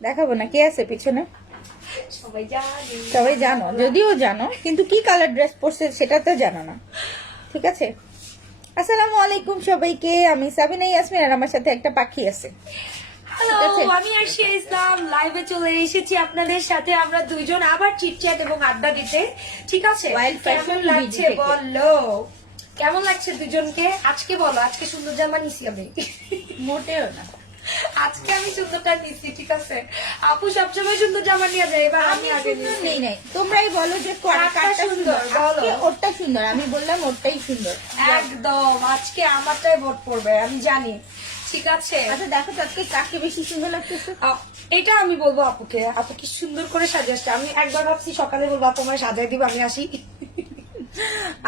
দেখাবো না, কে আছে পিছনে? সবাই জানে। সবাই জানো, যদিও জানো কিন্তু কি কালার ড্রেস পরছে সেটা তো জানো না, ঠিক আছে? আসসালামু আলাইকুম সবাইকে, আমি সাবিনা ইয়াসমিন আর আমার সাথে একটা পাখি আছে। হ্যালো, ঠিক আছে। আমি আরশিয়া ইসলাম লাইভে চলে এসেছি আপনাদের সাথে, আমরা দুইজন আবার চিটচ্যাট এবং আড্ডা দিতে। ঠিক আছে, Wild কেমন fashion লাগছে BD থেকে। বলো, কেমন লাগছে দুজনকে? আজকে বলো, আজকে সুন্দর জামা নিছি আমি। মোটেও না, আজকে আমি সুন্দরটা নিচ্ছি, ঠিক আছে? আপু সবসময় সুন্দর জামা নিয়ে যায়, এবার আমি আগে সুন্দর নিচ্ছি। নেই নাই, তোমরাই বলো যে কারটা কারটা সুন্দর, সুন্দর। বলো। আজকে ওরটা সুন্দর, আমি বললাম ওরটাই সুন্দর। একদম, আজকে আমারটাই ভোট পড়বে, আমি জানি। ঠিক আছে, আচ্ছা দেখো তো আজকে কাকে বেশি সুন্দর লাগতেছে। এটা আমি বলবো আপুকে, আপু কি সুন্দর করে সাজিয়েছে। আমি একবার ভাবছি সকালে বলবো আপু আমায় সাজাই দিব, আমি আসি।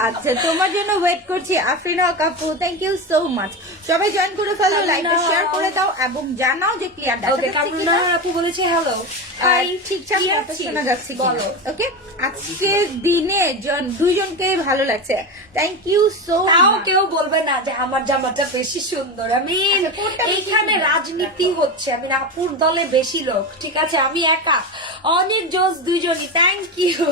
আচ্ছা তোমার জন্য ওয়েট করছি। আফরিনা কাপু, থ্যাংক ইউ সো মাচ। সবাই জয়েন করে ফেলো, লাইকটা শেয়ার করে দাও এবং জানাও যে ক্লিয়ার দেখা ওকে, যাচ্ছে কামরুন্না কিনা। আপু বলেছে হ্যালো, আর ঠিকঠাক মতো শোনা যাচ্ছে বলো। ওকে, আজকে দিনে দুইজনকে ভালো লাগছে, থ্যাংক ইউ সো তাও মাচ। কেউ বলবে না যে আমার জামাটা বেশি সুন্দর। আমি আচ্ছা, কোনটা বেশি এইখানে সুন্দর? রাজনীতি হচ্ছে, আমি আপুর দলে বেশি লোক, ঠিক আছে? আমি একা, অনেক জোস দুইজনই। Thank you.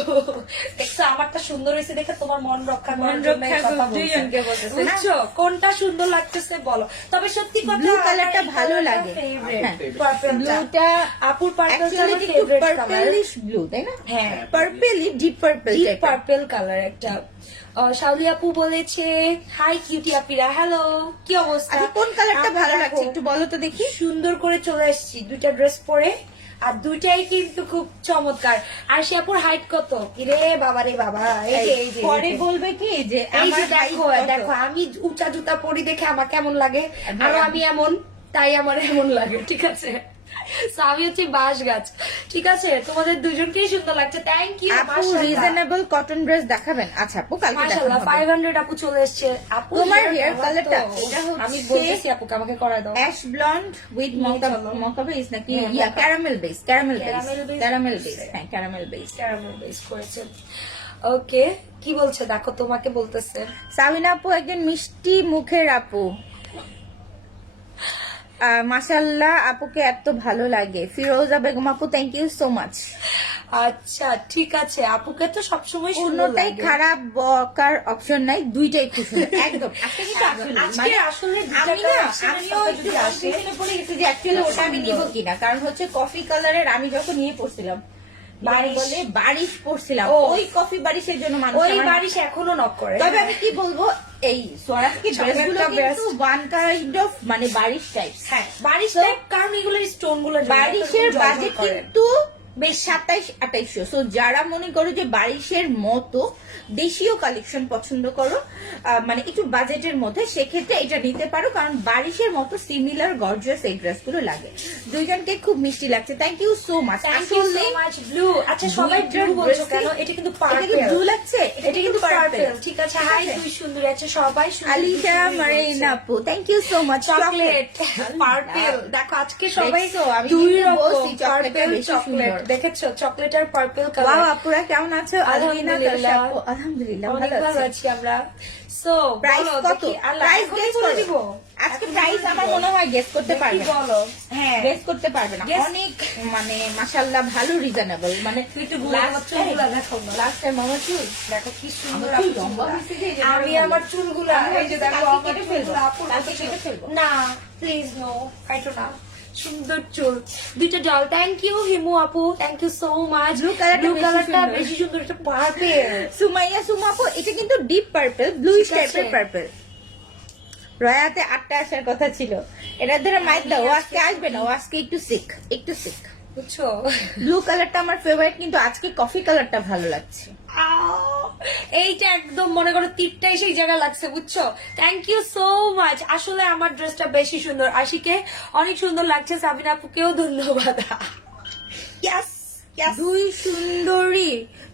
দেখছো আমারটা সুন্দর হয়েছে দেখে তোমার মন রক্ষা করার জন্য এই কথা বলছে। দুইজনকে বলতেছে না? বুঝছো কোনটা সুন্দর লাগতেছে বলো। তবে সত্যি কথা, ব্লু কালারটা আমার এই ভালো কালারটা লাগে। favorite, হ্যাঁ, purple টা। ব্লুটা আপুর পার্পলটা অ্যাকচুয়ালি আমার একটু ফেভারিট কালার। পার্পলিশ ব্লু, তাই না? হ্যাঁ, পার্পলি, ডিপ পার্পল ডিপ টাইপের। পার্পল কালার একটা। শাওলি আপু বলেছে হাই কিউটি আপিরা, হ্যালো, কি অবস্থা? আচ্ছা কোন কালারটা আমি ভালো দেখো, লাগছে একটু বলো তো দেখি। সুন্দর করে চলে এসেছি দুইটা ড্রেস পরে, আর দুইটাই কিন্তু খুব চমৎকার। আর সে আপুর হাইট কত? রে বাবা রে বাবা, এই যে পরে বলবে কি যে এই যে আমার দেখো height কত? দেখো, আমি উঁচা জুতা পরি দেখে আমার কেমন লাগে, আর আর আমি এমন, তাই আমার এমন লাগে, ঠিক আছে? So, আমি হচ্ছে বাঁশ গাছ, ঠিক আছে? তোমাদের দুজনকেই সুন্দর লাগছে, থ্যাংক ইউ। আপু রিজনেবল কটন ড্রেস দেখাবেন? আচ্ছা আপু কালকে মাশাআল্লাহ, দেখাবো। 500 আপু চলে এসেছে। আপু তোমার hair হেয়ার color কালারটা তো, এটা হচ্ছে আমি বলতেছি আপুকে আমাকে করায় দাও। অ্যাশ ব্লন্ড উইথ মকা, চলো। মকা বেস নাকি হ্যাঁ, ইয়া mocha। Caramel base, caramel base, Caramel base। Caramel base, হ্যাঁ ক্যারামেল বেস। ক্যারামেল বেস করেছে। ওকে, কি বলছে দেখো, তোমাকে বলতেছে। সাবিনা আপু একজন মিষ্টি মুখের আপু, মাশাআল্লাহ আপুকে এত ভালো লাগে। ফিরোজা বেগম আপু, থ্যাংক ইউ সো মাচ। আচ্ছা ঠিক আছে, আপুকে তো সবসময় সুন্দর কোনোটাই লাগে। খারাপ বকার অপশন নাই, দুইটাই খুব সুন্দর একদম। আজকে কিন্তু আসলে আজকে মানে আসলে আমি না, দুইটা আমিও collection একটু যদি আসে। কনফিউশনে পড়ে গেছি যে অ্যাকচুয়ালি ওটা আমি নিব কিনা, কারণ হচ্ছে কফি কালারের আমি যখন নিয়ে পড়ছিলাম বারিশ। বলে বারিশ পড়ছিলাম, ও। ওই কফি বারিশের জন্য মানুষ ওই আমার- বারিশ এখনো নক করে। তবে আমি কি বলবো, এই সোয়ারাকি ড্রেসগুলো একটা কিন্তু ওয়ান কাইন্ড অফ মানে বারিশ টাইপ। হ্যাঁ, বারিশ So, type, কারণ এগুলোর স্টোন গুলো বারিশের বাজেট কিন্তু বেশ 27-2800। সো যারা মনে করো যে বারিশের মতো দেশীয় কালেকশন পছন্দ করো, মানে একটু বাজেটের মধ্যে, সেক্ষেত্রে এটা নিতে পারো, কারণ বারিশের মতো সিমিলার গর্জিয়াস এই ড্রেসগুলো লাগে। দুইজনকে খুব মিষ্টি লাগছে, থ্যাংক ইউ সো মাচ। আসলে ব্লু, আচ্ছা সবাই ব্লু বলছো কেন? এটা কিন্তু পার্পল, ব্লু লাগছে, এটা কিন্তু পার্পল, ঠিক আছে? হাই দুই সুন্দর আছে, সবাই সুন্দর। আলিশা মারিনা আপু, thank you so much. Chocolate purple, দেখো আজকে সবাই দেখছো, আমি দুই কিন্তু রকম বলছি চকলেটটা পার্পল বেশি চকলেট, সুন্দর। দেখেছো চকলেট আর পার্পল ওয়াও কালার। আপুরা কেমন আছো? আলমিনা আলহামদুলিল্লাহ। কাশা আপু, আলহামদুলিল্লাহ অনেক ভালো ভালো আছি। আছি আমরা। সো প্রাইস কত? প্রাইস গেস করে দিব আজকে প্রাইস আমার মনে হয় গেস করতে পারবে না। বলো। হ্যাঁ, গেস করতে পারবে না, Guess- অনেক মানে মাশাআল্লাহ ভালো রিজনেবল। মানে তুই একটু গুলা চুলগুলা দেখো না। লাস্ট টাইম আমার চুল দেখো কি সুন্দর আমার চুল আপুর লম্বা চুলগুলা। হয়েছে যে, এই যে আমি ভালো। আমার চুলগুলা, আমি এই যে ভাবছি দেখো কালকে আমার কেটে ফেলবো। চুলগুলা আপুর কালকে মতো কেটে ফেলবো। না, প্লিজ নো, কাটো না। সুন্দর চুল, দুইটা জল। থ্যাংক ইউ হিমু আপু, thank you so much. Blue colourটা বেশি কালারটা সুন্দর। বেশি সুন্দর, এটা পার্পল। সুমাইয়া সুমা আপু, এটা কিন্তু ডিপ পার্পল, ব্লুইশ ঠিক আছে। টাইপের পার্পল। রয়াতে 8টা আসার কথা ছিল, এটার ধরে মাইক দাও, ও আজকে আসবে না, ও আজকে একটু সিক, একটু সিক। বুঝছো? ব্লু কালারটা আমার ফেভারিট, কিন্তু আজকে কফি কালারটা ভালো লাগছে। এইটা একদম মনে করো তীরটাই সেই জায়গায় লাগছে, বুঝছো? Thank you so much. আসলে আমার ড্রেসটা বেশি সুন্দর, আশিকে অনেক সুন্দর লাগছে, সাবিনা আপুকেও ধন্যবাদ। Yes, yes. দুই সুন্দরী,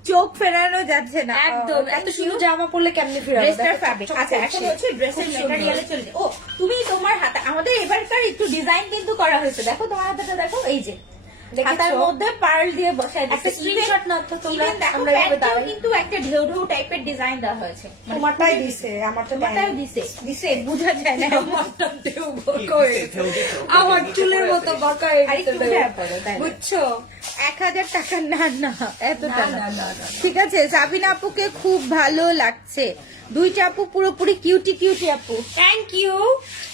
চোখ ফেরানো যাচ্ছে না একদম, এত সুন্দর জামা পরলে কেমনে ফিরাবো? ড্রেসটার দেখো, ফ্যাব্রিক। চকচক আচ্ছা করছে। এখন হচ্ছে ড্রেসের খুব সুন্দর। ম্যাটেরিয়ালে চলে যাই। ও তুমি তোমার হাতে আমাদের এবারকার একটু ডিজাইন কিন্তু করা হয়েছে, দেখো তোমার হাতেটা দেখো, এই যে হাতার মধ্যে পার্ল দিয়ে বসায় একটা স্ক্রিনশট নাও তো তোমরা, Even দেখো আমরা এভাবে প্যান্টেও দাঁড়াই। কিন্তু একটা ঢেউ ঢেউ টাইপের ডিজাইন দেওয়া হয়েছে। মানে তোমারটাই দিছে, আমারটা তোমারটাও দিছে বোঝা যায় না। আমারটা ঢেউ বাঁকা হয়ে গেছে। আমার চুলের মতো বাঁকা হয়ে আর গেছে একটু ঢেউ। ঘুরে পড়ো, তাই না? বুঝছো? 1000 টাকা না না এতটা না, না। না, না, না। ঠিক আছে, সাবিনা আপুকে খুব ভালো লাগছে। দুইটা আপু পুরোপুরি কিউটি কিউটি আপু। Thank you.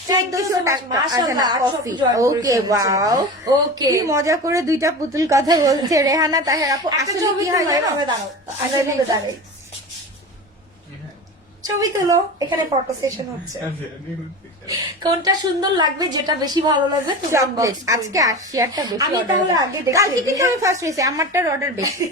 1400 টাকা। মাশাআল্লাহ, আচ্ছা, কফি। ওকে, ওয়াও। ওকে, কি মজা করে দুইটা পুতুল কথা বলছে রেহানা তাহের আপু। একটা আসলে ছবি কি হয় তুলো, জানো? এভাবে দাঁড়াও। আমরা এভাবে দাঁড়াই। ছবি তুলো, এখানে ফটো সেশন হচ্ছে। কোনটা সুন্দর লাগবে, যেটা বেশি ভালো লাগবে তুমি চকলেট inbox করে আজকে দিও। 80 বেশি আমি order তাহলে হবে। আগে দেখে কালকে কিন্তু নিই। আমি ফার্স্ট হয়েছি, আমারটার অর্ডার বেশি।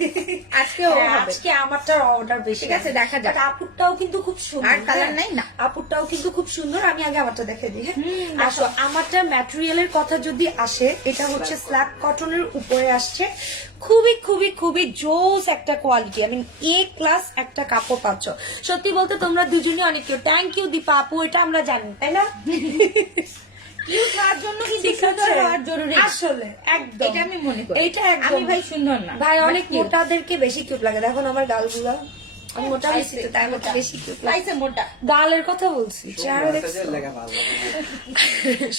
আজকেও হ্যাঁ, হবে। আজকে আমারটার অর্ডার বেশি। ঠিক আছে, দেখা যাক। But আপুরটাও কিন্তু খুব সুন্দর। আর colour হ্যাঁ। নাই না? আপুরটাও কিন্তু খুব সুন্দর। আমি আগে আমারটা দেখে দিই। হ্যাঁ, আসো, আমারটার ম্যাটেরিয়ালের কথা যদি আসে, এটা হচ্ছে স্ল্যাব কটনের উপরে আসছে। খুবই খুবই খুবই জোস একটা কোয়ালিটি। আমি A+ একটা কাপড় পাচ্ছ। সত্যি বলতে তোমরা দুজনই অনেক কিউট। থ্যাংক ইউ দীপা আপু, এটা আমরা জানি, তাই না? কিউট হওয়ার জন্য কিন্তু ঠিক সুন্দর আছে। হওয়ার জরুরি। আসলে একদম এটা আমি মনে করি। এইটা একদম। আমি ভাই সুন্দর না। ভাই অনেক But cute। মোটাদেরকে বেশি কিউট লাগে। দেখো না আমার গালগুলা, আমি মোটা বেশি তো তাই আমাকে বেশি কিউট লাগে। লাইসে মোটা। গালের কথা বলছি, চেহারা দেখছো?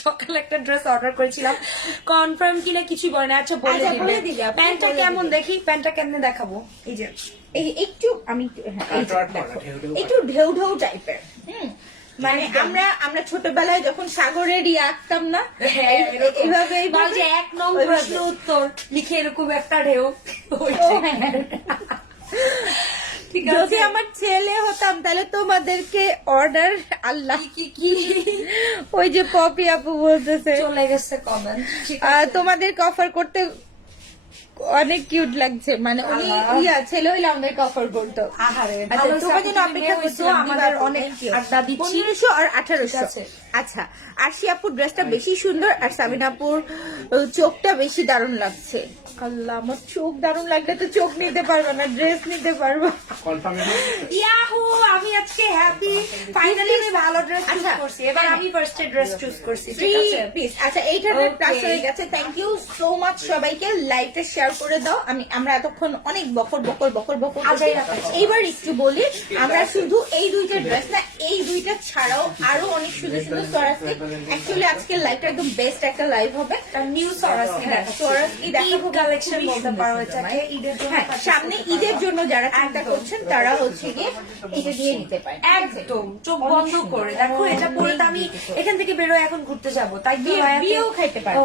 সকালে একটা ড্রেস অর্ডার করেছিলাম, কনফার্ম কিনা কিছু বলে না। আচ্ছা বলে আচ্ছা, বলে দিবে। দিবি আপু, প্যান্টটা বলে কেমন দিবি। দেখি, প্যান্টটা কেমনে দেখাবো? এই যে একটু আমি হ্যাঁ, এই যে দেখো, একটু ঢেউ ঢেউ টাইপের। মানে আমরা ছোটবেলায় যখন সাগরের আঁকতাম না, এইভাবে বল যে 1 নং প্রশ্ন উত্তর লিখে এরকম একটা ঢেউ। ঠিক আছে। যদি আমার ছেলে হতাম তাহলে তোমাদেরকে অর্ডার আল্লাহ কি ওই যে পপি আপু বলতেছে চলে গেছে কমেন্ট। ঠিক তোমাদেরকে অফার করতে অনেক কিউট লাগছে। মানে উনি ছেলে হইলে আমাদেরকে অফার করতো। আহারে, আচ্ছা, ভালো তোমার জন্য support অপেক্ষা নিয়ে করছো। হইছো, আমাদের অনেক আড্ডা দিচ্ছি। 1500 আর ঠিক 1800। আছে। আচ্ছা, আরশি আপুর ড্রেসটা বেশি সুন্দর আর সাবিনা আপুর চোখটা বেশি দারুণ লাগছে। আল্লাহ, আমার চোখ দারুণ লাগলে তো চোখ নিতে পারবো না, ড্রেস নিতে পারবো। ইয়াহু, আমি আজকে হ্যাপি। ফাইনালি আমি ভালো ড্রেস চুজ আচ্ছা। করছি। এবার আমি ফার্স্টে ড্রেস চুজ করছি। ঠিক 3 আছে। পিস। আচ্ছা, এইটার Okay. প্লাস হয়ে গেছে। থ্যাংক ইউ সো মাচ সবাইকে। লাইভটা শেয়ার করে দাও। আমরা এতক্ষণ অনেক বকর বকর বকর বকর আজাই করছি। রাখাচ্ছি। এইবার একটু বলি, আমরা শুধু এই দুইটা ড্রেস না, এই দুইটা ছাড়াও আরো অনেক সুন্দর সুন্দর সরাসরি, অ্যাকচুয়ালি আজকে লাইভটা একদম বেস্ট একটা লাইভ হবে। নিউ সরাসরি হ্যাঁ, সরাসরি দেখাবো। কালেকশন খুবই বলতে সুন্দর পারো সুন্দর, এটাকে। ঈদের জন্য হ্যাঁ, সামনে ঈদের জন্য যারা চিন্তা করছেন তারা হচ্ছে গিয়ে এটা দিয়ে নিতে পারেন। একদম চোখ বন্ধ করে দেখো। এটা পরে তো আমি এখান থেকে বেরোয় এখন ঘুরতে যাবো, তাই তো বিয়ে- রায়াকে বিয়েও খাইতে পারবে।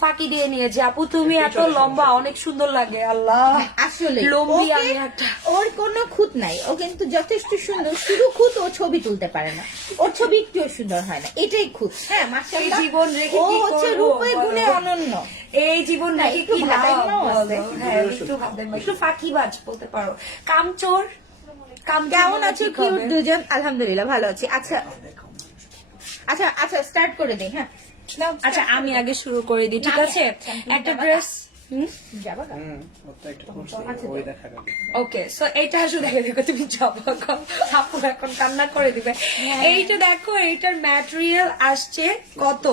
ফাঁকি দিয়ে নিয়েছে। আপু তুমি এত লম্বা, অনেক সুন্দর লাগে। আল্লাহ, আসলে লম্বি ওকে- আমি একটা। ওর কোনো খুঁত নাই, ও কিন্তু যথেষ্ট সুন্দর। শুধু খুঁত, ও ছবি তুলতে পারে না, ওর ছবি একটু সুন্দর হয় না, এটাই খুঁত। হ্যাঁ, মাশাআল্লাহ, এই জীবন রেখে ও কি হচ্ছে করবো রূপে বলো? গুণে অনন্য। এই জীবন না, নাকি একটু কি ভাদাইমাও লাভ আছে। বলো? হ্যাঁ, একটু ভাদাইমা, একটু ফাঁকিবাজ বলতে পারো। কামচোর। কেমন আছো কিউট দুজন? আলহামদুলিল্লাহ ভালো আছি। আচ্ছা আচ্ছা আচ্ছা, স্টার্ট করে দিই। হ্যাঁ, নাও, আচ্ছা আমি আগে শুরু করে দিই, ঠিক না, আছে? আমি- একটা ড্রেস। যাবা না? ওকে, সো এইটা শুধু দেখো, তুমি যাবো আপু এখন কান্না করে দিবে। এইটা দেখো, এইটার ম্যাটেরিয়াল আসছে কত,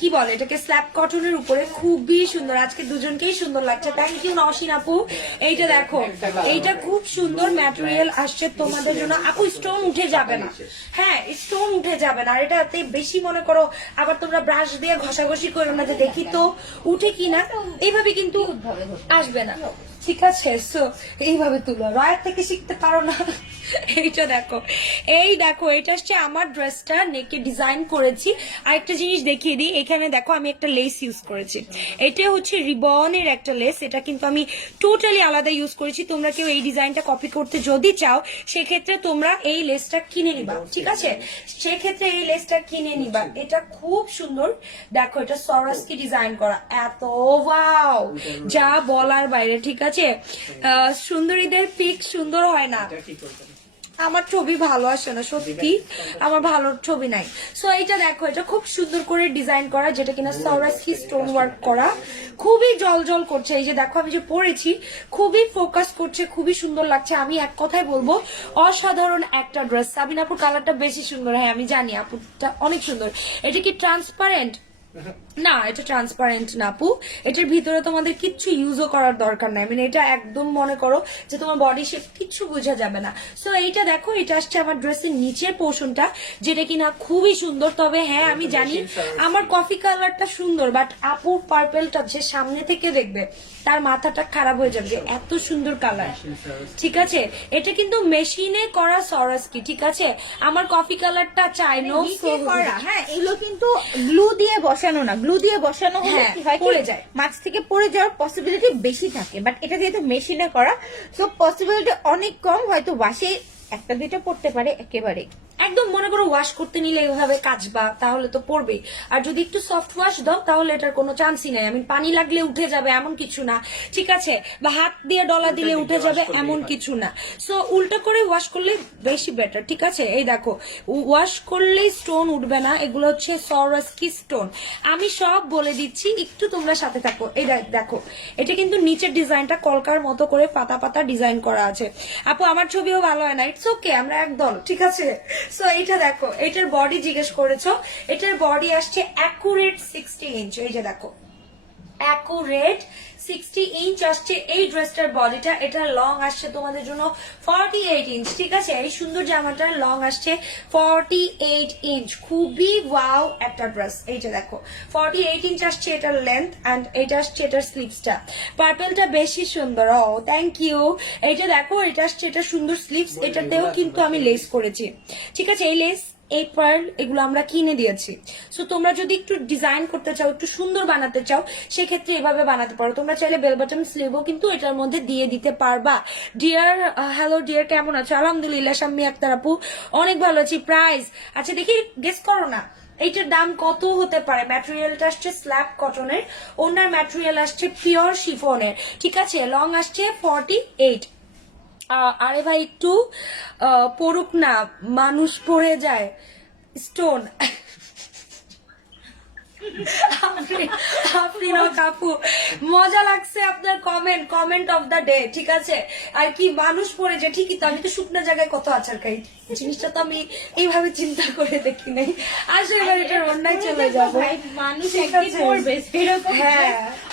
কি বলে এটাকে, স্ল্যাব কটনের উপরে। খুবই সুন্দর, আজকে দুজনকেই সুন্দর লাগছে। থ্যাংক ইউ নওশিন আপু। এইটা দেখো, এইটা খুব সুন্দর ম্যাটেরিয়াল আসছে তোমাদের জন্য। আপু স্টোন উঠে যাবে না, হ্যাঁ স্টোন উঠে যাবে না। আর এটাতে বেশি মনে করো আবার তোমরা ব্রাশ দিয়ে ঘষাঘষি করো না যে দেখি তো উঠে কিনা, এইভাবে কিন্তু আসবে না। ঠিক আছে, সো এইভাবে তুলো, রয়ের থেকে শিখতে পারো না। এইটা দেখো, এই দেখো, এটা হচ্ছে আমার ড্রেসটা, নেকে ডিজাইন করেছি। আরেকটা জিনিস দেখিয়ে দিই, এখানে দেখো আমি একটা লেস ইউজ করেছি। এটা হচ্ছে রিবনের একটা লেস, এটা কিন্তু আমি টোটালি আলাদা ইউজ করেছি। তোমরা কেউ এই ডিজাইনটা কপি করতে যদি চাও, সেক্ষেত্রে তোমরা এই লেসটা কিনে নিবা, ঠিক আছে? সেক্ষেত্রে এই লেসটা কিনে নিবা। এটা খুব সুন্দর, দেখো এটা সরাসরি ডিজাইন করা, এত ওয়াও, যা বলার বাইরে। ঠিক আছে, সুন্দরীদের পিক সুন্দর হয় না, আমার ছবি ভালো আসে না, সত্যি আমার ভালো ছবি নাই। সো এইটা দেখো, এটা খুব সুন্দর করে ডিজাইন করা, যেটা কিনা সরাসরি স্টোন ওয়ার্ক করা, খুবই জল জল করছে। এই যে দেখো, আমি যে পরেছি, খুবই ফোকাস করছে, খুবই সুন্দর লাগছে। আমি এক কথায় বলবো অসাধারণ একটা ড্রেস। সাবিনা আপুর কালারটা বেশি সুন্দর, হ্যাঁ আমি জানি আপুরটা অনেক সুন্দর। এটা কি ট্রান্সপারেন্ট? না এটা ট্রান্সপারেন্ট না আপু, এটার ভিতরে তোমাদের কিচ্ছু ইউজও করার দরকার নাই, মানে এটা একদম মনে করো যে তোমার বডি শেপ কিচ্ছু বোঝা যাবে না। সো এইটা দেখো, এটা আসছে আমার ড্রেসের নিচের পোর্শনটা, যেটা কিনা খুবই সুন্দর। তবে হ্যাঁ আমি জানি আমার কফি কালারটা সুন্দর, বাট আপুর পার্পেলটা যে সামনে থেকে দেখবে তার মাথাটা খারাপ হয়ে যাবে, যে এত সুন্দর কালার। ঠিক আছে, এটা কিন্তু মেশিনে করা সরাসকি, ঠিক আছে। আমার কফি কালারটা চাই নো নিচে করা, হ্যাঁ এগুলো কিন্তু গ্লু দিয়ে বসানো না, গ্লু দিয়ে বসানো হলে হ্যাঁ, কি হয়, পড়ে যায়। মাছ থেকে পড়ে যাওয়ার পসিবিলিটি বেশি থাকে, বাট এটা যেহেতু মেশিনে করা, সো পসিবিলিটি অনেক কম, হয়তো ওয়াশে একটা দুইটা পড়তে পারে একেবারে। একদম মনে করো ওয়াশ করতে নিলে এভাবে কাচবা তাহলে তো পড়বেই, আর যদি একটু সফট ওয়াশ দাও তাহলে এটার কোনো চান্সই নাই। আমি পানি লাগলে উঠে যাবে এমন কিছু না, ঠিক আছে, বা হাত দিয়ে ডলা দিলে উঠে যাবে এমন কিছু না। সো উল্টো করে ওয়াশ করলে বেশি বেটার, ঠিক আছে। এই দেখো, ওয়াশ করলেই স্টোন উঠবে না, এগুলো হচ্ছে সরাসকি স্টোন। আমি সব বলে দিচ্ছি, একটু তোমরা সাথে থাকো। এই দেখো, এটা কিন্তু নিচের ডিজাইনটা কলকার মতো করে পাতা পাতা ডিজাইন করা আছে। আপু আমার ছবিও ভালো হয় না, ইটস ওকে, আমরা একদল, ঠিক আছে। সো এইটা দেখো, এটার বডি জিজ্ঞেস করেছো, এটার বডি আসছে অ্যাকুরেট 60 ইঞ্চ। এই যে দেখো, অ্যাকুরেট 60 ইঞ্চ আসছে এই ড্রেসটার বডিটা। এটা লং আসছে তোমাদের জন্য 48 ইঞ্চ, ঠিক আছে। এই সুন্দর জামাটার লং আসছে 48 ইঞ্চ, খুবই ওয়াও একটা ড্রেস। এই যে দেখো 48 ইঞ্চ আসছে এটার লেন্থ, অ্যান্ড এটা আসছে এটার স্লিভসটা। পার্পেলটা বেশি সুন্দর, ও থ্যাংক ইউ। এইটা দেখো, এটা আসছে এটা সুন্দর স্লিভস, এটাতেও কিন্তু আমি লেস করেছি, ঠিক আছে। এই লেস, এই পার্ল, এগুলো আমরা কিনে দিয়েছি। সো তোমরা যদি একটু ডিজাইন করতে চাও, একটু সুন্দর বানাতে চাও, সেক্ষেত্রে এভাবে বানাতে পারো। তোমরা চাইলে বেল বটম স্লিভও কিন্তু এটার মধ্যে দিয়ে দিতে পারবা। ডিয়ার, হ্যালো ডিয়ার, কেমন আছো? আলহামদুলিল্লাহ শাম্মী আক্তার আপু, অনেক ভালো আছি। প্রাইস, আচ্ছা দেখি গেস করো না এইটার দাম কত হতে পারে। ম্যাটেরিয়ালটা আসছে স্ল্যাব কটনের, ওনার ম্যাটেরিয়াল আসছে পিওর শিফনের, ঠিক আছে। লং আসছে 48। আরে ভাই একটু পড়ুক না, মানুষ পড়ে যায়, স্টোন। কাপু, মজা লাগছে আপনার কমেন্ট অফ দা ডে, ঠিক আছে। আর কি মানুষ পড়ে যায়, ঠিকই তো, আমি তো শুকনো জায়গায় কত আচার খাই, জিনিসটা তো আমি এইভাবে চিন্তা করে দেখি নাই। আসলে এবার এটার অন্যায় চলে যাবো, মানুষ ঠিক একদিন আছে। মরবে, সেরকম হ্যাঁ,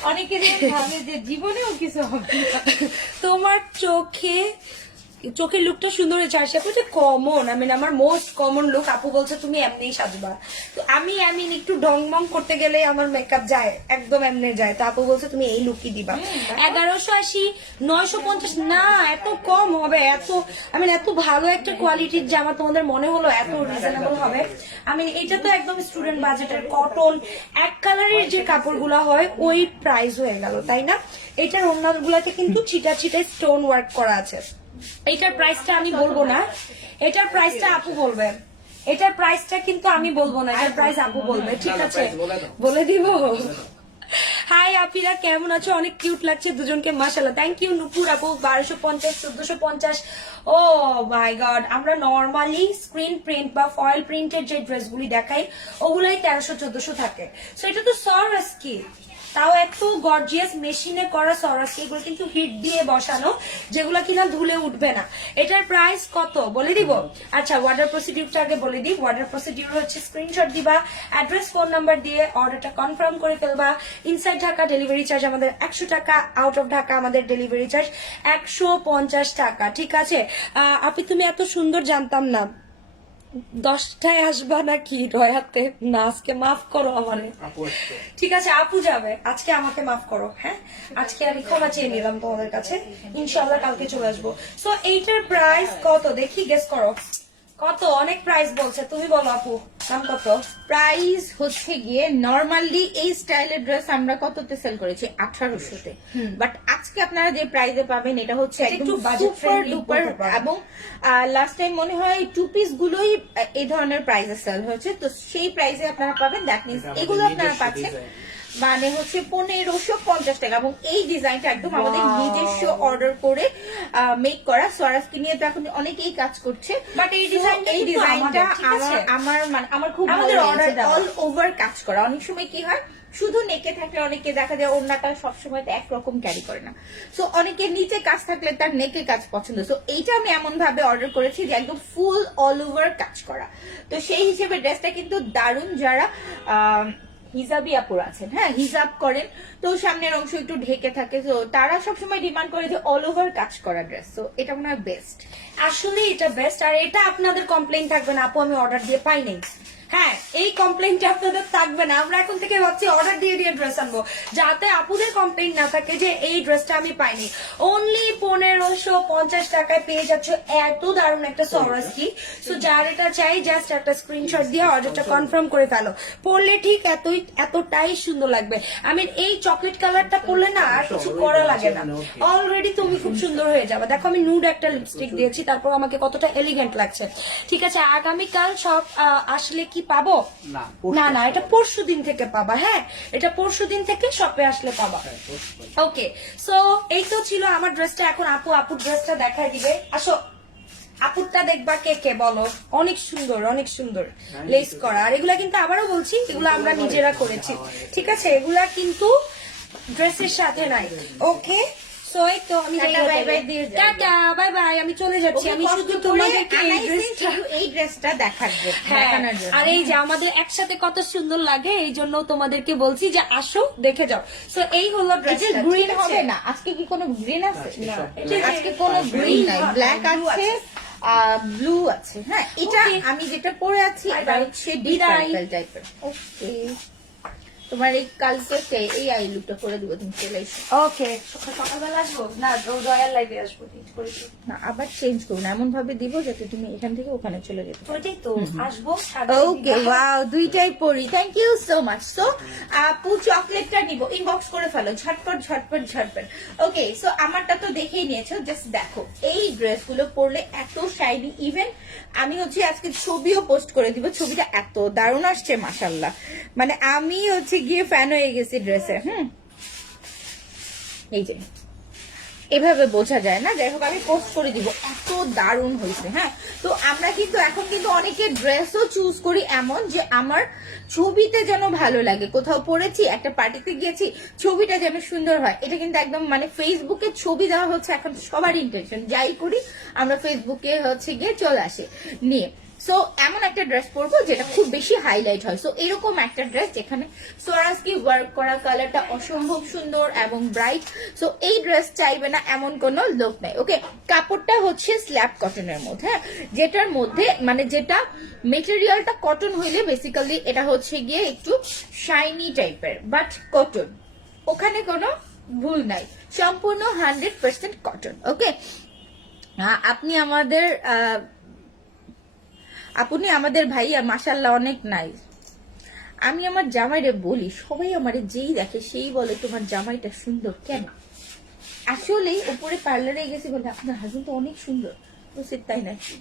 অনেকে যে ভাবে যে জীবনেও কিছু হবে না। তোমার চোখের লুকটা সুন্দর হয়েছে, আর সেটা হচ্ছে কমন, আমি আমার মোস্ট কমন লুক। আপু বলছে তুমি এমনিই সাজবা, তো আমি একটু ডংমং করতে গেলে আমার মেকআপ যায়, একদম এমনি যায়, তো আপু বলছে তুমি এই লুকই দিবা। 1180, 950 না, এত কম হবে, এত ভালো একটা কোয়ালিটির জামা তোমাদের মনে হলো এত রিজনেবল হবে। এটা তো একদম স্টুডেন্ট বাজেটের কটন এক কালারের যে কাপড়গুলো হয় ওই প্রাইস হয়ে গেল, তাই না। এটার অন্যগুলাতে কিন্তু ছিটা ছিটা স্টোন ওয়ার্ক করা আছে। এটার প্রাইসটা আমি বলবো না, এটার প্রাইসটা আপু বলবে, এটার প্রাইসটা কিন্তু আমি বলবো না, এটার প্রাইস আপু বলবে, ঠিক আছে। বলে দিব। হাই আপিরা, কেমন আছো? অনেক কিউট লাগছে দুজনকে, মাশাআল্লাহ। থ্যাংক ইউ নুপুর আপু। 1250, 1450। ও মাই গড, আমরা নর্মালি স্ক্রিন প্রিন্ট বা ফয়েল প্রিন্টের যে ড্রেসগুলি দেখাই ওগুলাই 1300, 1400 থাকে। সো এটা তো সরাসকি, তাও এত গর্জিয়াস মেশিনে করা সরাসকি, এগুলো কিন্তু হিট দিয়ে বসানো, যেগুলো কিনা ধুলে উঠবে না। এটার প্রাইস কত বলে দিব? আচ্ছা, অর্ডার প্রসিডিউরটা আগে বলে দিই। অর্ডার প্রসিডিউর হচ্ছে স্ক্রিনশট দিবা, অ্যাড্রেস, ফোন নাম্বার দিয়ে অর্ডারটা কনফার্ম করে ফেলবা। ইনসাইড ঢাকা ডেলিভারি চার্জ আমাদের 100 টাকা, আউট অফ ঢাকা আমাদের ডেলিভারি চার্জ 150 টাকা, ঠিক আছে। আপনি তুমি এত সুন্দর জানতাম না। 10টায় আসবা নাকি রয়াতে? না, আজকে মাফ করো আমারে, ঠিক আছে। আপু যাবে, আজকে আমাকে মাফ করো, হ্যাঁ। আজকে আমি ক্ষমা চেয়ে নিলাম তোমাদের কাছে, ইনশাল্লাহ কালকে চলে আসবো। সো এইটার প্রাইস কত দেখি, গেস করো কত। অনেক প্রাইস বলছে, তুমি বলো আপু, দাম কত? প্রাইস হচ্ছে গিয়ে নরমালি এই স্টাইলের ড্রেস আমরা কততে সেল করেছি? 1800-তে, বাট আজকে আপনারা যে প্রাইসে পাবেন এটা হচ্ছে একদম সুপার ডুপার। এবং লাস্ট টাইম মনে হয় 2 পিস গুলোই এই ধরনের প্রাইসে সেল হয়েছে, তো সেই প্রাইসে আপনারা পাবেন। দ্যাট মিনস এগুলো আপনারা পাচ্ছেন মানে হচ্ছে 1550 টাকা। এবং এই ডিজাইনটা একদম আমাদের নিজস্ব অর্ডার করে মেক করা। সরাসকি নিয়ে তো এখন অনেকেই কাজ করছে, বাট এই ডিজাইনটা আমার খুব ভালো লেগেছে। অল ওভার কাজ করা। অনেক সময় কি হয়, শুধু নেকে থাকলে অনেকে দেখা যায় ওড়নাটা সবসময় তো একরকম ক্যারি করে না, সো অনেকে নিচে কাজ থাকলে তার নেকে কাজ পছন্দ। সো এইটা আমি এমন ভাবে অর্ডার করেছি যে একদম ফুল অল ওভার কাজ করা। তো সেই হিসেবে ড্রেসটা কিন্তু দারুণ। যারা হিজাবি আপুর আছেন, হ্যাঁ হিজাব করেন, তো সামনের অংশ একটু ঢেকে থাকে, তো তারা সবসময় ডিমান্ড করে যে অল ওভার কাজ করা ড্রেস, তো এটা মনে হয় বেস্ট। আসলে এটা বেস্ট, আর এটা আপনাদের কমপ্লেইন থাকবে না আপু আমি অর্ডার দিয়ে পাই নাই। হ্যাঁ, এই কমপ্লেইনটা আপনাদের থাকবে না। আমরা এখন থেকে ভাবছি অর্ডার দিয়ে দিয়ে ড্রেস আনবো, যাতে আপুদের কমপ্লেইন না থাকে যে এই ড্রেসটা আমি পাইনি। অনলি 1550 টাকায় পেয়ে যাচ্ছ এত দারুণ একটা সরাসকি। সো যার এটা চাই জাস্ট একটা স্ক্রিনশট দিয়ে অর্ডারটা কনফার্ম করে ফেলো। পরলে ঠিক এতটাই সুন্দর লাগবে। এই চকলেট কালারটা পরলে না আর কিছু করা লাগে না, অলরেডি তুমি খুব সুন্দর হয়ে যাবে। দেখো আমি নুড একটা লিপস্টিক দিয়েছি, তারপর আমাকে কতটা এলিগেন্ট লাগছে। ঠিক আছে, আগামীকাল সব আসলে কি পাবো? না, এটা পরশু দিন থেকে পাবা। হ্যাঁ, এটা পরশু দিন থেকে শপে আসলে পাবা। ওকে, সো এই তো ছিল আমার ড্রেসটা। এখন আপুর ড্রেসটা দেখাই দিবে। আসো, আপুরটা দেখবা কে কে বলো। অনেক সুন্দর, অনেক সুন্দর লেস করা। আর এগুলা কিন্তু আবারও বলছি, এগুলো আমরা নিজেরা করেছি। ঠিক আছে, এগুলা কিন্তু ড্রেসের সাথে নাই। ওকে, সো এই তো আমি টাটা বাই বাই, আমি চলে যাচ্ছি। আমি শুধু তোমাদেরকে এই ড্রেসটা দেখানোর জন্য, আর এই যে আমাদের একসাথে কত সুন্দর লাগে, এই জন্য তোমাদেরকে বলছি যে আসো দেখে যাও। সো এই হলো ড্রেসটা। গ্রিন হবে না আজকে? কি কোনো গ্রিন আছে? আজকে কোনো গ্রিন নাই, ব্ল্যাক আছে, ব্লু আছে। হ্যাঁ, এটা আমি যেটা পরে আছি এটা হচ্ছে ডিপ পার্পল টাইপের। ওকে, তোমার এই কালকে এই আই লুকটা করে দিব, তুমি চলে এসো। ওকে, সকালবেলা আসবো না, রয়্যাল লাইভে আসবো। না, আবার চেঞ্জ করবো না, এমন ভাবে দিব যাতে তুমি এখান থেকে ওখানে চলে যেতে। ওইটাই তো, আসবো। ওকে, ওয়াও, দুইটাই পরি। Thank you so much. So আপু চকলেটটা নিব, ইনবক্স করে ফেলো ঝটপট ঝটপট ঝটপট। ওকে, সো আমারটা তো দেখেই নিয়েছো, জাস্ট দেখো এই ড্রেসগুলো পরলে এত শাইনি। ইভেন আমি হচ্ছে আজকে ছবিও পোস্ট করে দিব, ছবিটা এত দারুণ আসছে মাশাআল্লাহ। মানে আমি হচ্ছে গিয়ে ফ্যান হয়ে গেছি ড্রেসের। এই যে এভাবে বোঝা যায় না, যাই হোক আমি পোস্ট করে দিব, এত দারুণ হয়েছে। হ্যাঁ, তো আমরা কিন্তু এখন কিন্তু অনেকে ড্রেসও চুজ করি এমন যে আমার ছবিতে যেন ভালো লাগে, কোথাও পড়েছি, একটা পার্টিতে গিয়েছি, ছবিটা যেন সুন্দর হয়। এটা কিন্তু একদম মানে ফেসবুকে ছবি দেওয়া হচ্ছে এখন সবার ইন্টেনশন, যাই করি আমরা ফেসবুকে হচ্ছে গিয়ে চলে আসে নিয়ে। সো এমন একটা ড্রেস পরবো যেটা খুব বেশি হাইলাইট হয়। সো এরকম একটা ড্রেস যেখানে সোয়ারাস্কি ওয়ার্ক করা, কালারটা অসম্ভব সুন্দর এবং ব্রাইট। সো এই ড্রেস চাইবে না এমন কোনো লোক নাই। ওকে, কাপড়টা হচ্ছে স্ল্যাব কটনের মধ্যে, হ্যাঁ, যেটার মধ্যে মানে যেটা মেটেরিয়ালটা কটন হইলে বেসিক্যালি এটা হচ্ছে গিয়ে একটু শাইনি টাইপের, বাট কটন, ওখানে কোনো ভুল নাই, সম্পূর্ণ 100% কটন। ওকে, আপনি আমাদের ভাইয়া মাশাআল্লাহ অনেক নাইস। আমি আমার জামাইরে বলি, সবাই আমারে যেই দেখে সেই বলে তোমার জামাইটা সুন্দর কেন? আসলেই উপরে পার্লারে গেছি বলে আপনার হাজবেন্ড তো অনেক সুন্দর, বুঝছি তাই নাকি?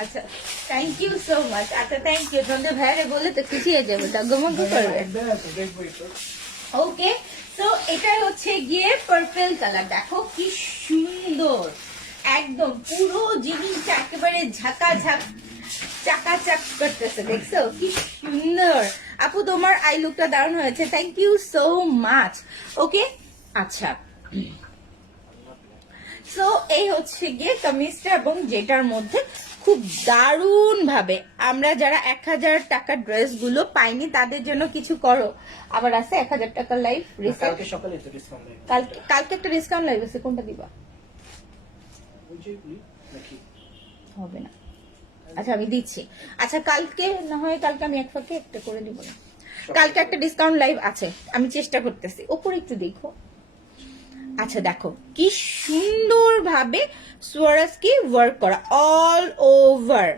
আচ্ছা, থ্যাংক ইউ সো মাচ। আচ্ছা, থ্যাংক ইউ। তোমাদের ভাইয়ারে বলে তো খুশি হয়ে যাবে, ডগমগ করবে। ওকে, তো এটা হচ্ছে গিয়ে পার্পল কালার, দেখো কি সুন্দর, একদম পুরো জিনিসটা একেবারে ঝাঁকাঝাক চাকাচাক করতেছে, দেখছো কি সুন্দর। আপু তোমার আই লুকটা দারুণ হয়েছে, থ্যাংক ইউ সো মাচ। ওকে, আচ্ছা, সো এই হচ্ছে গিয়ে কামিজটা, এবং যেটার মধ্যে খুব দারুণ ভাবে আমরা যারা 1000 টাকার ড্রেস গুলো পাইনি তাদের জন্য কিছু করো। আবার আছে 1000 টাকার লাইভ কালকে সকালে তো ডিসকাউন্ট লাইভ, কালকে একটা ডিসকাউন্ট লাইভ আছে, কোনটা দিবা? হবে না, আচ্ছা আমি দিচ্ছি। আচ্ছা, কালকে না হয় কালকে আমি এক ফাঁকে একটা করে দিব না, কালকে একটা ডিসকাউন্ট লাইভ আছে, আমি চেষ্টা করতেছি। ওপরে একটু দেখো। আচ্ছা, দেখো কি সুন্দর ভাবে সোয়ারাস্কি ওয়ার্ক করা অল ওভার।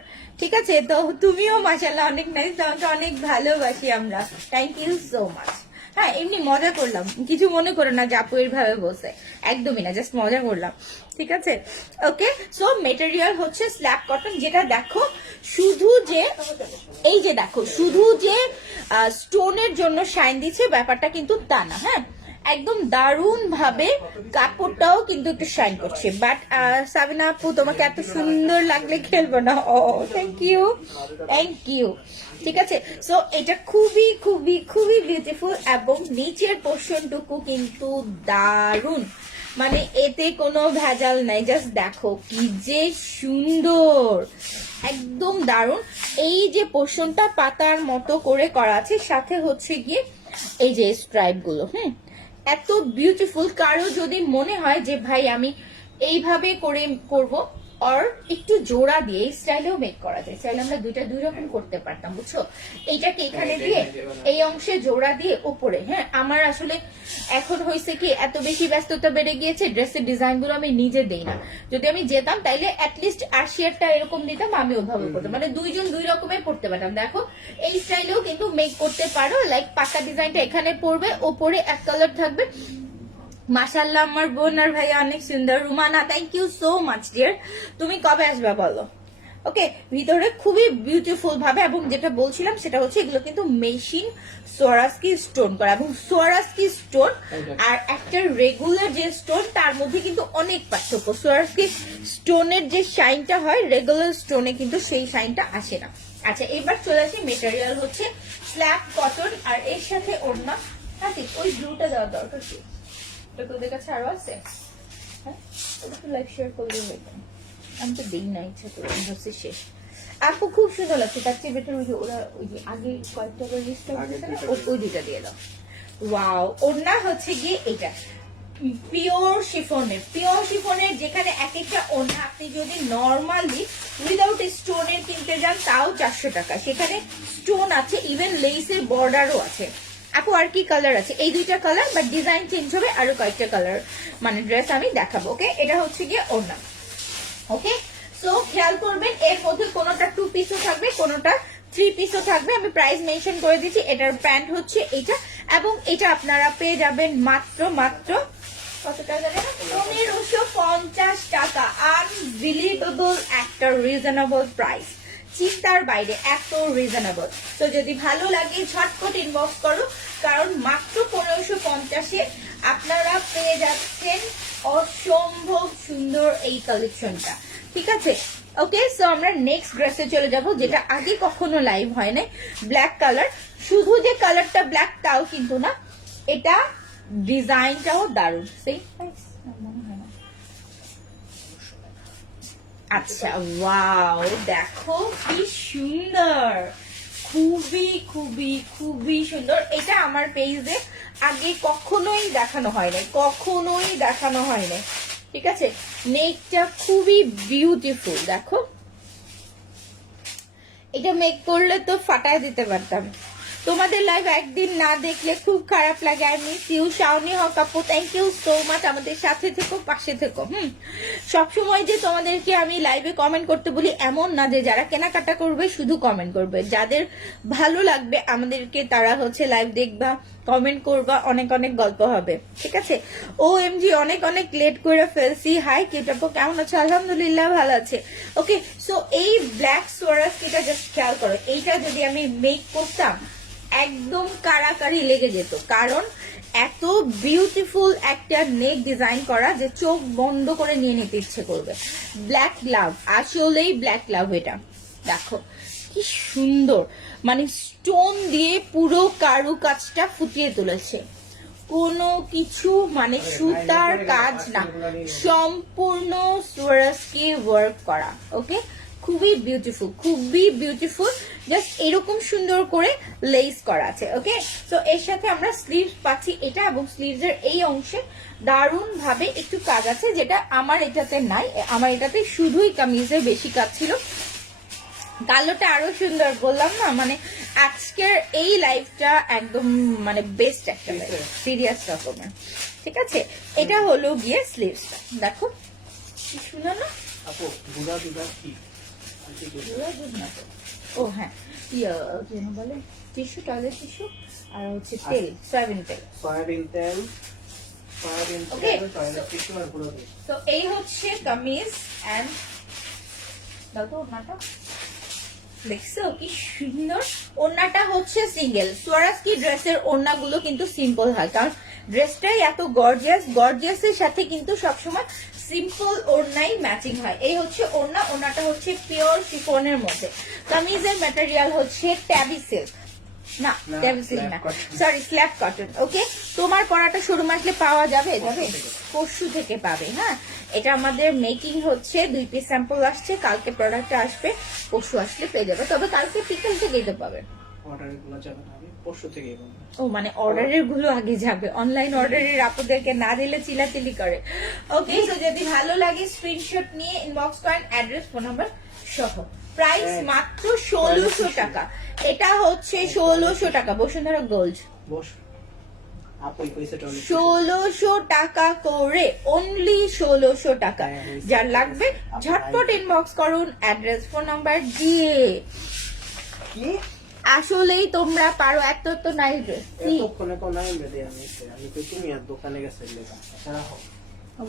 ঠিক আছে, তো তুমিও মাশাআল্লাহ অনেক নাইস, তোমাকে অনেক ভালোবাসি আমরা, থ্যাংক ইউ সো মাচ। হ্যাঁ, এমনি মজা করলাম, কিছু মনে করো না যে আপু এইভাবে বসে, একদমই না, জাস্ট মজা করলাম। ঠিক আছে, ওকে, সো মেটেরিয়াল হচ্ছে স্ল্যাব কটন, যেটা দেখো শুধু যে এই যে দেখো শুধু যে স্টোনের জন্য শাইন দিচ্ছে ব্যাপারটা কিন্তু তা না। হ্যাঁ, একদম দারুণ ভাবে কাপড়টাও কিন্তু একটু শাইন করছে। বাট সাবিনা আপু তোমাকে এত সুন্দর লাগলে খেলবো না। ও থ্যাংক ইউ, থ্যাংক ইউ। ঠিক আছে, সো এটা খুবই খুবই খুবই বিউটিফুল, এবং নিচের পোর্শনটুকু কিন্তু দারুণ। মানে এতে কোনো ভেজাল নাই, জাস্ট দেখো কি যে সুন্দর, একদম দারুণ। এই যে পোর্শনটা পাতার মতো করে করা আছে, সাথে হচ্ছে গিয়ে এই যে স্ট্রাইপ গুলো, এত বিউটিফুল। কারো যদি মনে হয় যে ভাই আমি এইভাবে করে করব, আর একটু জোড়া দিয়ে এই স্টাইলেও মেক করা যায়, চাইলে আমরা দুই রকম করতে পারতাম, বুঝছো? এইটাকে এখানে দিয়ে এই অংশে জোড়া দিয়ে উপরে, আমার আসলে এখন হয়েছে কি এত বেশি ব্যস্ততা বেড়ে গিয়েছে, ড্রেসের ডিজাইন গুলো আমি নিজে দেই না। যদি আমি যেতাম তাইলে অ্যাটলিস্ট 80-টা এরকম দিতাম, আমি ওভাবে করতাম, মানে দুইজন দুই রকমের পড়তে পারতাম। দেখো এই স্টাইলেও কিন্তু মেক করতে পারো, লাইক পাকা ডিজাইনটা এখানে পড়বে, ওপরে এক কালার থাকবে। মাশাআল্লাহ, আমার বোন আর ভাইয়া অনেক সুন্দর। Rumana, thank you so much dear. তুমি কবে আসবা বলো? ওকে, ভিতরে খুবই বিউটিফুল ভাবে, এবং যেটা বলছিলাম সেটা হচ্ছে এগুলো কিন্তু মেশিন সোয়ারাস্কি স্টোন করা, এবং সোয়ারাস্কি স্টোন আর একটা রেগুলার যে স্টোন তার মধ্যে কিন্তু অনেক পার্থক্য। সোয়ারাস্কি স্টোনের যে শাইনটা হয়, রেগুলার স্টোনে কিন্তু সেই শাইনটা আসে না। আচ্ছা, এবার চলে আসি, মেটেরিয়াল হচ্ছে স্ল্যাব কটন, আর এর সাথে ওড়না। হ্যাঁ, ঠিক ওই ব্লুটা দেওয়ার দরকার কি? তোদের কাছে আরো আছে? হ্যাঁ, ওটা তো লাইভ শেয়ার করলেই হইতো, আমি তো দিই না, ইচ্ছা করে হচ্ছে শেষ। আপু খুব সুন্দর লাগছে, তার চেয়ে বেটার ওই যে ওরা ওই যে আগে কয়েকটা করে লিস্ট ওই দুইটা দিয়ে দাও। ওয়াও, ওড়না হচ্ছে গিয়ে এটা পিওর শিফনের, যেখানে এক একটা ওড়না আপনি যদি নর্মালি উইদাউট স্টোনের কিনতে যান তাও 400 টাকা, সেখানে স্টোন আছে, ইভেন লেসের বর্ডারও আছে। আপু আর কি কালার আছে? এই দুইটা কালার, বাট ডিজাইন চেঞ্জ হবে, আরো কয়েকটা কালার মানে ড্রেস আমি দেখাবো। ওকে, এটা হচ্ছে গিয়ে ওড়না। ওকে, সো খেয়াল করবেন এর মধ্যে কোনোটা 2 পিসও থাকবে, কোনোটা 3 পিসও থাকবে। আমি প্রাইস মেনশন করে দিচ্ছি। এটার প্যান্ট হচ্ছে এটা, এবং এটা আপনারা পেয়ে যাবেন মাত্র কত টাকা জানেন? 1550 টাকা। আনবিলিভেবল একটা রিজনেবল প্রাইস, চিন্তার বাইরে, এত রিজনেবল। তো যদি ভালো লাগে ঝটপট ইনবক্স করো, কারণ মাত্র 1550-এ আপনারা পেয়ে যাচ্ছেন অসম্ভব সুন্দর এই কালেকশনটা। ঠিক আছে, ওকে, সো আমরা নেক্সট ড্রেসে চলে যাব, যেটা আগে কখনো লাইভ হয় নাই। ব্ল্যাক কালার, শুধু যে কালারটা ব্ল্যাক তাও কিন্তু না, এটা ডিজাইনটাও দারুণ। সেই মনে হয় না। আচ্ছা, ওয়াও, দেখো কি সুন্দর, খুবই খুবই খুবই সুন্দর। এটা আমার পেজে আগে কখনোই দেখানো হয় নাই, ঠিক আছে? নেকটা খুবই বিউটিফুল, দেখো এটা মেক করলে তো ফাটায় দিতে পারতাম। তোমাদের লাইভ একদিন না দেখলে খুব খারাপ লাগে। I miss you. Shaoni Haque আপু, থ্যাংক ইউ সো মাচ। আমাদের সাথে থেকো, পাশে থেকো। সবসময় যে তোমাদেরকে আমি লাইভে কমেন্ট করতে বলি এমন না, যে যারা কেনাকাটা করবে শুধু কমেন্ট করবে, যাদের ভালো লাগবে আমাদেরকে তারা হচ্ছে লাইভ দেখবা, কমেন্ট করবা, অনেক অনেক গল্প হবে, ঠিক আছে? OMG, অনেক অনেক লেট করে ফেলছি। হাই কিউটাপু, কেমন আছো? আলহামদুলিল্লাহ, ভালো আছে। ওকে, সো এই ব্ল্যাক সোয়ারাস্কিটা জাস্ট খেয়াল করো, এইটা যদি আমি মেক করতাম একদম কারাকারি লেগে যেত, কারণ এত বিউটিফুল একটা নেক ডিজাইন করা যে চোখ বন্ধ করে নিয়ে নিতে ইচ্ছে করবে। ব্ল্যাক লাভ, আসলেই ব্ল্যাক লাভ। এটা দেখো কি সুন্দর, মানে স্টোন দিয়ে পুরো কারু কাজটা ফুটিয়ে তুলেছে, কোনো কিছু মানে সুতার কাজ না, সম্পূর্ণ সোয়ারাস্কি ওয়ার্ক করা। ওকে, খুবই বিউটিফুল, জাস্ট এরকম সুন্দর করে লেস করা আছে। ওকে, তো এর সাথে আমরা স্লিভস পাচ্ছি এটা, এবং স্লিভস এর এই অংশে দারুণ ভাবে একটু কাজ আছে, যেটা আমার এটাতে নাই। আমার এটাতে শুধুই কামিজের বেশি কাজ ছিল। কালোটা আরো সুন্দর, বললাম না, মানে আজকের এই লাইফটা একদম মানে বেস্ট একটা লাইফ, সিরিয়াস রকমের। ঠিক আছে, এটা হলো গিয়ে স্লিভসটা, দেখো কি সুন্দর না? ও হ্যাঁ, বলে টিস্যু, টয়লেট টিস্যু, আর হচ্ছে তেল, সয়াবিন তেল। ওকে, তো এই হচ্ছে কামিজ এন্ড দেখো ওড়নাটা, দেখছো কি সুন্দর। ওড়নাটা হচ্ছে সিঙ্গেল। সোয়ারাস্কি ড্রেসের ওড়নাগুলো কিন্তু সিম্পল হয়, কারণ ড্রেসটাই এত গর্জিয়াসের সাথে কিন্তু সবসময় সিম্পল ওড়নাই ম্যাচিং হয়। এই হচ্ছে ওড়না, ওড়নাটা হচ্ছে পিওর শিফনের মধ্যে। কামিজের ম্যাটেরিয়াল হচ্ছে ট্যাবি সিল্ক, না না, টেভিসিল slab না, cotton। Sorry slab cotton. Okay, তোমার পরাটা শোরুম আসলে পাওয়া যাবে? পরশু থেকে পাবে। হ্যাঁ, এটা আমাদের মেকিং হচ্ছে, 2 পিস স্যাম্পল আসছে, কালকে প্রোডাক্ট আসবে, পরশু আসলে পেয়ে যাবে। তবে কালকে বিকেল থেকেই তো পাবে। অর্ডারের গুলো যাবে না, আমি পরশু থেকেই বলবো। ও মানে অর্ডারের গুলো আগে যাবে, অনলাইন অর্ডারের আপনাদেরকে না দিলে চিলাচিলি করে। ওকে, তো যদি ভালো লাগে স্ক্রিনশট নিয়ে ইনবক্স করেন, অ্যাড্রেস, ফোন নাম্বার সহ। প্রাইস মাত্র 1600 টাকা। এটা হচ্ছে 1600 টাকা, বসুন্ধরা গোল্ড। বস আপুই কইছে টলি 1600 টাকা করে, অনলি 1600 টাকা। যার লাগবে ঝটপট ইনবক্স করুন, অ্যাড্রেস, ফোন নাম্বার দিয়ে। কি আসলেই তোমরা পারো, এত তো নাই ড্রেস। এতক্ষণে কোন নাম বেদে আমি কই তুমি আর দোকানে গেছে লেখা রাখো।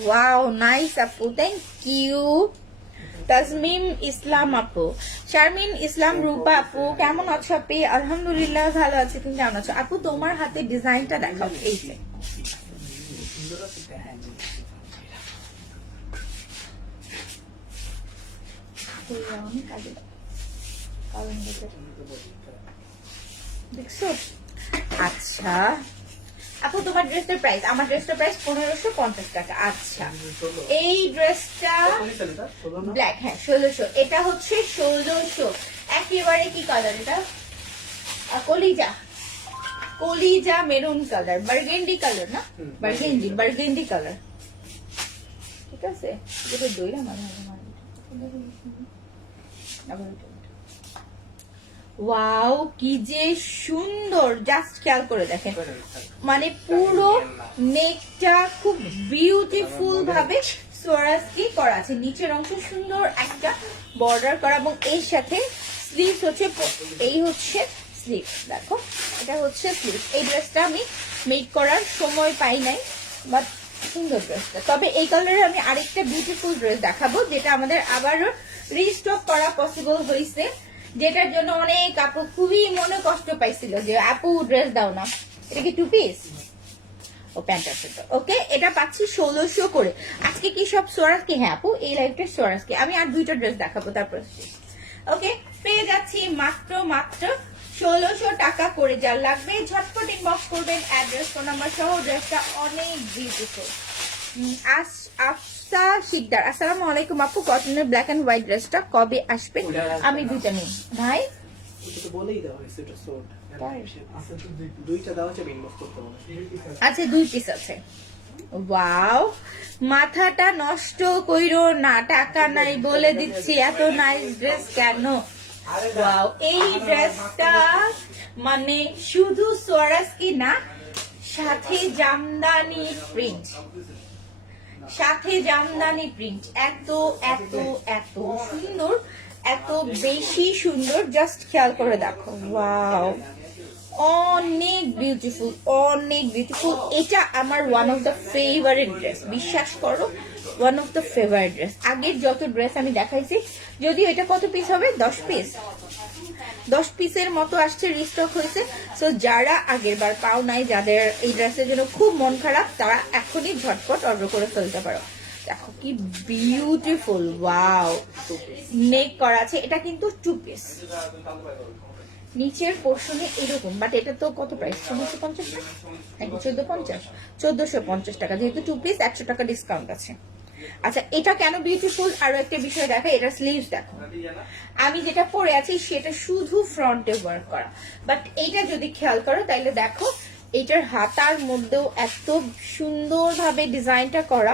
ওয়াও, নাইস আপু, থ্যাংক ইউ। তাজমিম ইসলাম আপু, শারমিন ইসলাম রূপা আপু, কেমন আছো আপনি? আলহামদুলিল্লাহ ভালো আছি, তুমি কেমন আছো আপু? তোমার হাতে ডিজাইনটা দেখাও, এই যে সুন্দর আছে হ্যাঁ দেখছো? আচ্ছা আপু, তোমার ড্রেসটার প্রাইস, আমার ড্রেসটার প্রাইস 1550 টাকা। আচ্ছা, এই ড্রেসটা ব্ল্যাক, হ্যাঁ 1600। এটা হচ্ছে 1600। একেবারে কি কালার এটা? কলিজা, কলিজা মেরুন কালার, বার্গেন্ডি কালার না, বার্গেন্ডি কালার। ঠিক আছে, এটা দইরা ওয়াও, কি যে সুন্দর, জাস্ট খেয়াল করে দেখেন, মানে পুরো নেকটা খুব বিউটিফুল ভাবে সোয়ারাসকি করা আছে, নিচের অংশ সুন্দর একটা বর্ডার করা, এবং এর সাথে স্লিভস হচ্ছে, এই হচ্ছে স্লিভ, দেখো এটা হচ্ছে স্লিভ। এই ড্রেসটা আমি মেক করার সময় পাই নাই, বাট সুন্দর ড্রেসটা। তবে এই কালারের আমি আরেকটা বিউটিফুল ড্রেস দেখাবো, যেটা আমাদের আবারও রিস্টক করা পসিবল হয়েছে, যেটার জন্য অনেক আপু খুবই মনে কষ্ট পাইছিল যে আপু ড্রেস দাও না। এটা কি 2 পিস? ও প্যান্ট আছে তো। ওকে, এটা পাচ্ছি 1600 করে। আজকে কি সব সোয়ারাসকি? হ্যাঁ আপু, এই লাইফটা সোয়ারাসকি। আমি আর 2টা ড্রেস দেখাবো, তারপর ওকে পেয়ে যাচ্ছি মাত্র 1600 টাকা করে। যার লাগবে ঝটপট ইনবক্স করবেন, অ্যাড্রেস, ফোন নাম্বার সহ। ড্রেসটা অনেক বিউটিফুল। আফসা শিকদার, আসসালামু আলাইকুম আপু, কটনের ব্ল্যাক এন্ড হোয়াইট ড্রেসটা কবে আসবে? আমি 2টা নিই ভাই। এটা তো বলেই দেওয়া হয়েছে, এটা সোড দুইটা দেওয়া আছে, ইনবক্স করতে হবে। আচ্ছা, 2 পিস আছে। ওয়াও, মাথাটা নষ্ট কইরো না, টাকা নাই বলে দিচ্ছি, এত নাইস ড্রেস কেন? ওয়াও, এই ড্রেসটা মানে শুধু সোয়ারাসকি না, সাথে জামদানি প্রিন্ট, সাথে জামদানি প্রিন্ট, এত এত এত সুন্দর, এত বেশি সুন্দর, জাস্ট খেয়াল করে দেখো। ওয়াও, অনেক বিউটিফুল, অনেক বিউটিফুল। এটা আমার one of the favourite dress, বিশ্বাস করো, one of the favourite dress. আগের যত ড্রেস আমি দেখাইছি, যদিও এটা কত পিস হবে? 10 পিস, 10 পিসের মতো আসছে, রিস্টক হয়েছে। সো যারা আগের বার পাও নাই, যাদের এই ড্রেসের জন্য খুব মন খারাপ, তারা এখনই ঝটপট অর্ডার করে ফেলতে পারো। দেখো কি বিউটিফুল, ওয়াও, নেক করা আছে। এটা কিন্তু 2 পিস, নিচের পোর্শনে এরকম, বাট এটা তো কত প্রাইস? 1450 টাকা নাকি 1450? 1450 টাকা, যেহেতু 2 পিস 100 টাকা ডিসকাউন্ট আছে। আচ্ছা, এটা কেন বিউটিফুল আরো একটা বিষয় দেখা, এটা স্লিভস দেখো। আমি যেটা পরে আছি সেটা শুধু ফ্রন্টে ওয়ার্ক করা, বাট এইটা যদি খেয়াল করো তাইলে দেখো এটার হাতার মধ্যেও এত সুন্দরভাবে ডিজাইনটা করা,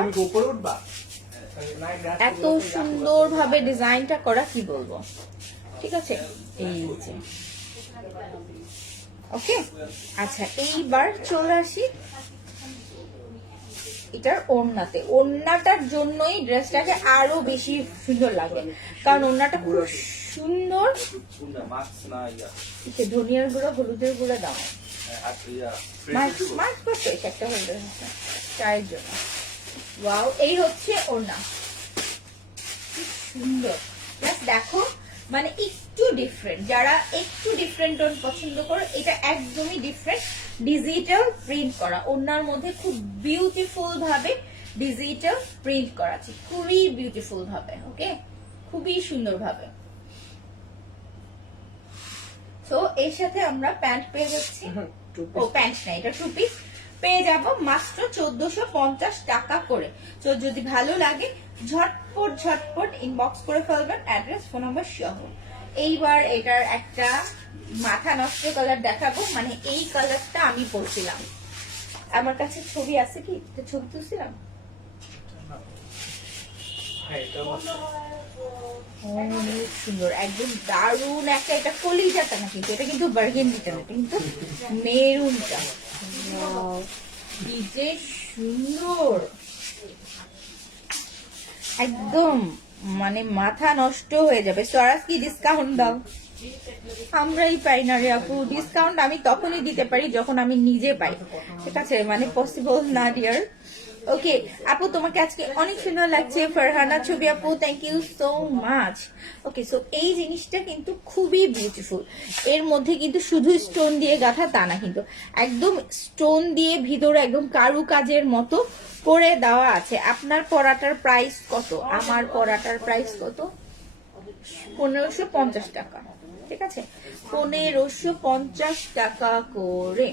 এত সুন্দরভাবে ডিজাইনটা করা, কি বলবো। ঠিক আছে, এই যে ওকে। আচ্ছা, এইবার চলে আসি এটার ওড়নাতে। ওড়নাটার জন্যই ড্রেসটাকে আরো বেশি সুন্দর লাগে, কারণ ওড়নাটা খুব সুন্দর। ধনিয়ার গুঁড়ো, হলুদের গুঁড়ো দাও, মাছ করতো একটা হলুদের চায়ের জন্য। ওয়াও, এই হচ্ছে ওড়না, কি সুন্দর। দেখো, মানে একটু ডিফারেন্ট, যারা একটু ডিফারেন্ট টোন পছন্দ করো, এটা একদমই ডিফারেন্ট, ডিজিটাল প্রিন্ট করা, ওনার মধ্যে খুব বিউটিফুল ভাবে ডিজিটাল প্রিন্ট করা আছে, খুবই বিউটিফুল ভাবে। ওকে, খুবই সুন্দর ভাবে। তো এর সাথে আমরা প্যান্ট পেয়ে যাচ্ছি, Two ও piece। প্যান্ট না, এটা 2 পিস পেয়ে যাব মাত্র 1450 টাকা করে। তো যদি ভালো লাগে ঝটপট ঝটপট ইনবক্স করে ফেলবেন, অ্যাড্রেস ফোন নাম্বার সহ। এইবার এটার একটা মাথা নষ্ট কালার দেখাবো, মানে এই কালারটা আমি পরছিলাম, আমার কাছে ছবি আছে, কি এটা ছবি তুলছিলাম। হ্যাঁ, এটা আমার- অনেক সুন্দর, একদম দারুণ একটা, এটা কলিজাটা না কিন্তু, এটা কিন্তু বার্গেন্ডিটা না, এটা কিন্তু মেরুনটা। Wow, কি যে সুন্দর, একদম মানে মাথা নষ্ট হয়ে যাবে। সরাস কি ডিসকাউন্ট দাও? আমরাই পাই না রে আপু ডিসকাউন্ট, আমি তখনই দিতে পারি যখন আমি নিজে পাই, ঠিক আছে, মানে পসিবল না ডিয়ার। ওকে আপু, তোমাকে আজকে অনেক সুন্দর লাগছে, ফারহানা ছবি আপু, thank you so much. Okay, so এই জিনিসটা কিন্তু খুবই বিউটিফুল, এর মধ্যে কিন্তু শুধু স্টোন দিয়ে গাঁথা তা না, কিন্তু একদম স্টোন দিয়ে ভিতরে একদম কারু কাজের মতো করে দেওয়া আছে। আপনার পরাটার প্রাইস কত? আমার পরাটার প্রাইস কত? 1550 টাকা, ঠিক আছে, 1550 টাকা করে।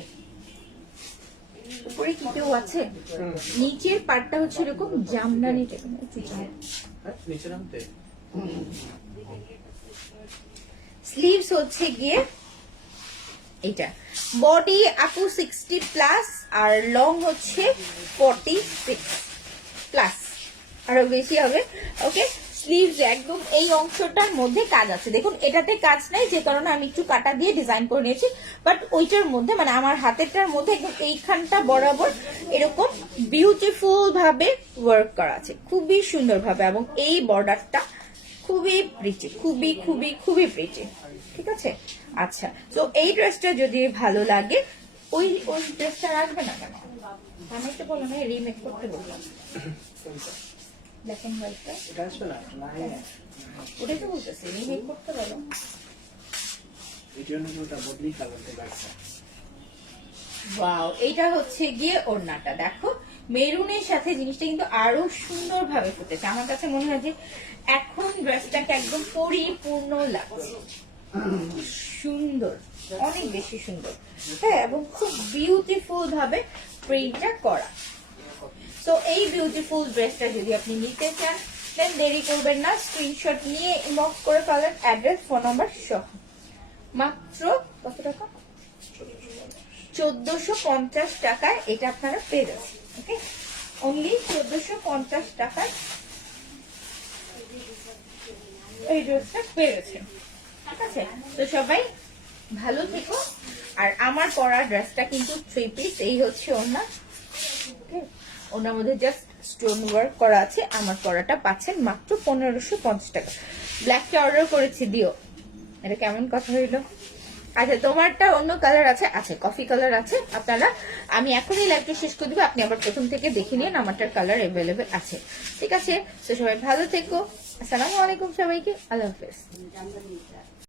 উপরে কি কেউ আছে? নিচের পাটটা হচ্ছে এরকম জামদানি টাইপের, একটু জাম- হ্যাঁ, নিচে নামতে। স্লিভস হচ্ছে গিয়ে এইটা, বডি আপু 60 প্লাস আর লং হচ্ছে 46 প্লাস, আরো বেশি হবে। ওকে, স্লিভস একদম এই অংশটার মধ্যে কাজ আছে, দেখুন এটাতে কাজ নাই, যে কারণে আমি একটু কাটা দিয়ে ডিজাইন করে নিয়েছি, বাট ওইটার মধ্যে মানে আমার হাতেরটার মধ্যে একদম এইখানটা বরাবর এরকম বিউটিফুল ভাবে ওয়ার্ক করা আছে, খুবই সুন্দর ভাবে, এবং এই বর্ডারটা খুবই প্রিটি, খুবই খুবই খুবই প্রিটি, ঠিক আছে। আচ্ছা, তো এই ড্রেসটা যদি ভালো লাগে, ওই ওই ড্রেসটা রাখবে না কেন? আমি তো বলো না রিমেক করতে বললাম, দেখেন হোয়াইটটা, এটা আসবে না? না, হ্যাঁ। ওটাই তো বলতেছি, রিমেক করতে বলো। এই জন্য কি ওটা বদলি কালার থেকে আসছে। ওয়াও, এইটা হচ্ছে গিয়ে ওড়নাটা, দেখো মেরুনের সাথে জিনিসটা কিন্তু আরো সুন্দর ভাবে ফুটেছে, আমার কাছে মনে হয় যে এখন ড্রেসটাকে একদম পরিপূর্ণ লাগছে, কি সুন্দর, অনেক বেশি সুন্দর, হ্যাঁ, এবং খুব বিউটিফুল ভাবে প্রিন্টটা করা। তো এই বিউটিফুল ড্রেসটা যদি আপনি নিতে চান, দেন দেরি করবেন না, স্ক্রিনশট নিয়ে ইনবক্স করে ফেলেন, অ্যাড্রেস ফোন নাম্বার সহ। মাত্র কত টাকা? 1450 টাকায় এটা আপনারা পেয়ে যাচ্ছেন। ওকে, অনলি 1450 টাকায় এই ড্রেসটা পেয়ে গেছেন, ঠিক আছে। তো সবাই ভালো থেকো, আর আমার পরা ড্রেসটা কিন্তু 3 পিস, এই হচ্ছে ওড়না, ওকে, ওনার মধ্যে জাস্ট স্টোন ওয়ার্ক করা আছে। আমার পরাটা পাচ্ছেন মাত্র 1550 টাকা। ব্ল্যাকটা অর্ডার করেছি, দিও, এটা কেমন কথা হইলো? আচ্ছা, তোমারটা অন্য কালার আছে, আছে কফি কালার আছে, আপনারা, আমি এখনই লাইভটা শেষ করে দিব, আপনি আবার প্রথম থেকে দেখে নিন, আমারটার কালার অ্যাভেলেবেল আছে, ঠিক আছে। তো সবাই ভালো থেকো, আসসালামু আলাইকুম সবাইকে, আল্লাহ হাফেজ।